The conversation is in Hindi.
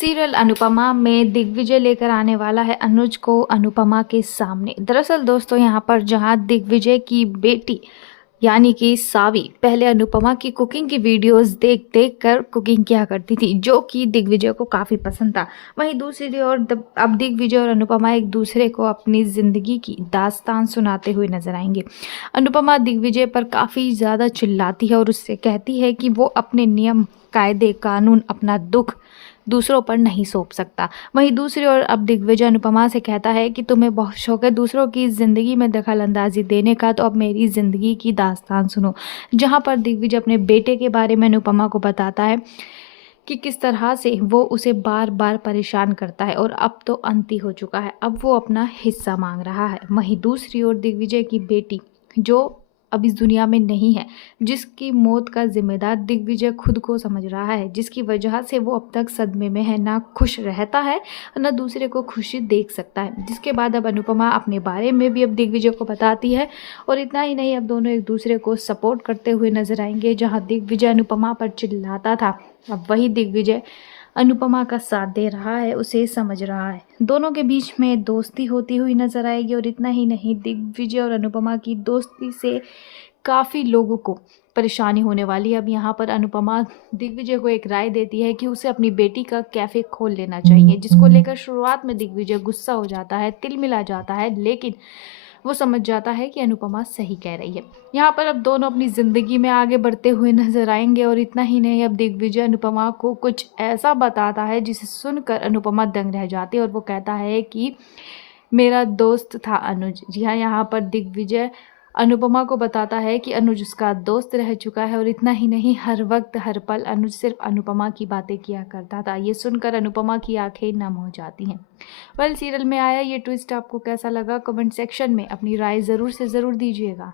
सीरियल अनुपमा में दिग्विजय लेकर आने वाला है अनुज को अनुपमा के सामने। दरअसल दोस्तों यहाँ पर जहाँ दिग्विजय की बेटी यानी कि सावी पहले अनुपमा की कुकिंग की वीडियोस देख देख कर कुकिंग किया करती थी, जो कि दिग्विजय को काफ़ी पसंद था। वहीं दूसरी ओर अब दिग्विजय और अनुपमा एक दूसरे को अपनी ज़िंदगी की दास्तान सुनाते हुए नजर आएंगे। अनुपमा दिग्विजय पर काफ़ी ज़्यादा चिल्लाती है और उससे कहती है कि वो अपने नियम कायदे कानून अपना दुख दूसरों पर नहीं सौंप सकता। वहीं दूसरी ओर अब दिग्विजय अनुपमा से कहता है कि तुम्हें बहुत शौक है दूसरों की ज़िंदगी में दखल अंदाजी देने का, तो अब मेरी ज़िंदगी की दास्तान सुनो। जहां पर दिग्विजय अपने बेटे के बारे में अनुपमा को बताता है कि किस तरह से वो उसे बार बार परेशान करता है और अब तो अंत ही हो चुका है, अब वो अपना हिस्सा मांग रहा है। वहीं दूसरी ओर दिग्विजय की बेटी जो अब इस दुनिया में नहीं है, जिसकी मौत का जिम्मेदार दिग्विजय खुद को समझ रहा है, जिसकी वजह से वो अब तक सदमे में है, ना खुश रहता है ना दूसरे को खुशी देख सकता है। जिसके बाद अब अनुपमा अपने बारे में भी अब दिग्विजय को बताती है और इतना ही नहीं, अब दोनों एक दूसरे को सपोर्ट करते हुए नजर आएंगे। जहाँ दिग्विजय अनुपमा पर चिल्लाता था, अब वही दिग्विजय अनुपमा का साथ दे रहा है, उसे समझ रहा है। दोनों के बीच में दोस्ती होती हुई नजर आएगी और इतना ही नहीं, दिग्विजय और अनुपमा की दोस्ती से काफ़ी लोगों को परेशानी होने वाली है। अब यहाँ पर अनुपमा दिग्विजय को एक राय देती है कि उसे अपनी बेटी का कैफ़े खोल लेना चाहिए, जिसको लेकर शुरुआत में दिग्विजय गुस्सा हो जाता है, तिलमिला जाता है, लेकिन वो समझ जाता है कि अनुपमा सही कह रही है। यहाँ पर अब दोनों अपनी ज़िंदगी में आगे बढ़ते हुए नजर आएंगे और इतना ही नहीं, अब दिग्विजय अनुपमा को कुछ ऐसा बताता है जिसे सुनकर अनुपमा दंग रह जाती है और वो कहता है कि मेरा दोस्त था अनुज। जी हाँ, यहाँ पर दिग्विजय अनुपमा को बताता है कि अनुज उसका दोस्त रह चुका है और इतना ही नहीं, हर वक्त हर पल अनुज सिर्फ अनुपमा की बातें किया करता था। ये सुनकर अनुपमा की आंखें नम हो जाती हैं। सीरियल में आया ये ट्विस्ट आपको कैसा लगा? कमेंट सेक्शन में अपनी राय ज़रूर से ज़रूर दीजिएगा।